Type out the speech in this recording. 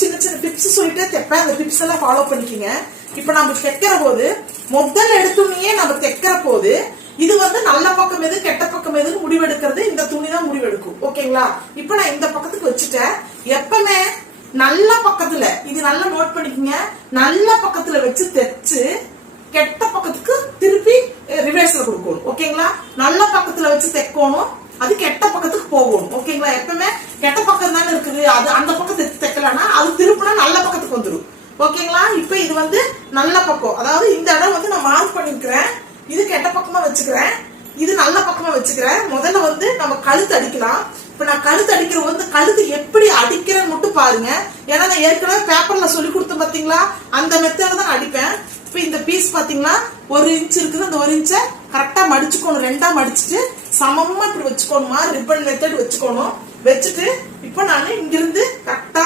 சின்ன சின்ன டிப்ஸ் சொல்லிட்டு தைப்பேன். அந்த டிப்ஸ் எல்லாம் ஃபாலோ பண்ணிக்கங்க. இப்ப நம்ம தைக்கிற போது முதல்ல எடுத்துனே நம்ம தைக்கிற போது இது நல்ல பக்கம் எது கெட்ட பக்கம் எதுன்னு முடிவெடுக்கிறது இந்த துணி தான் முடிவெடுக்கும். ஓகேங்களா? இப்ப நான் இந்த பக்கத்துக்கு வச்சுட்டேன். எப்பவுமே நல்ல பக்கத்துல இது நல்லா நோட் பண்ணிக்கங்க. நல்ல பக்கத்துல வச்சு தைச்சு கெட்ட பக்கத்துக்கு திருப்பி ரிவர்ஸ்ல கொடுக்கணும். ஓகேங்களா? நல்ல பக்கத்துல வச்சு தைக்கணும், அது கெட்ட பக்கத்துக்கு போகணும். ஓகேங்களா? எப்பவுமே கெட்ட பக்கம் தானே இருக்குது, அது அந்த பக்கத்தை தைக்கலன்னா அது திருப்பினா நல்ல பக்கத்துக்கு வந்துடும். ஓகேங்களா? இப்ப இது நல்ல பக்கம், அதாவது இந்த இடம் நான் மார்க் பண்ணிக்கிறேன். இது கெட்ட பக்கமா வச்சுக்கிறேன், இது நல்ல பக்கமா வச்சுக்கிறேன். முதல்ல நம்ம கழுத்து அடிக்கலாம். இப்ப நான் கழுத்து அடிக்கிற கழுத்து எப்படி அடிக்கிறேன்னு மட்டும் பாருங்க. ஏன்னா நான் ஏற்கனவே பேப்பர்ல சொல்லி கொடுத்தேன் பாத்தீங்களா, அந்த மெத்தட் தான் அடிப்பேன். இப்ப இந்த பீஸ் பாத்தீங்களா 1 இன்ச் இருக்குது. அந்த 1 இன்ச்சை கரெக்டா மடிச்சுக்கணும். 2ஆ மடிச்சுட்டு சமமா இப்படி வச்சுக்கணுமா, ரிப்பன் மெத்தட் வச்சுக்கணும். வச்சுட்டு இப்ப நான் இங்கிருந்து கரெக்டா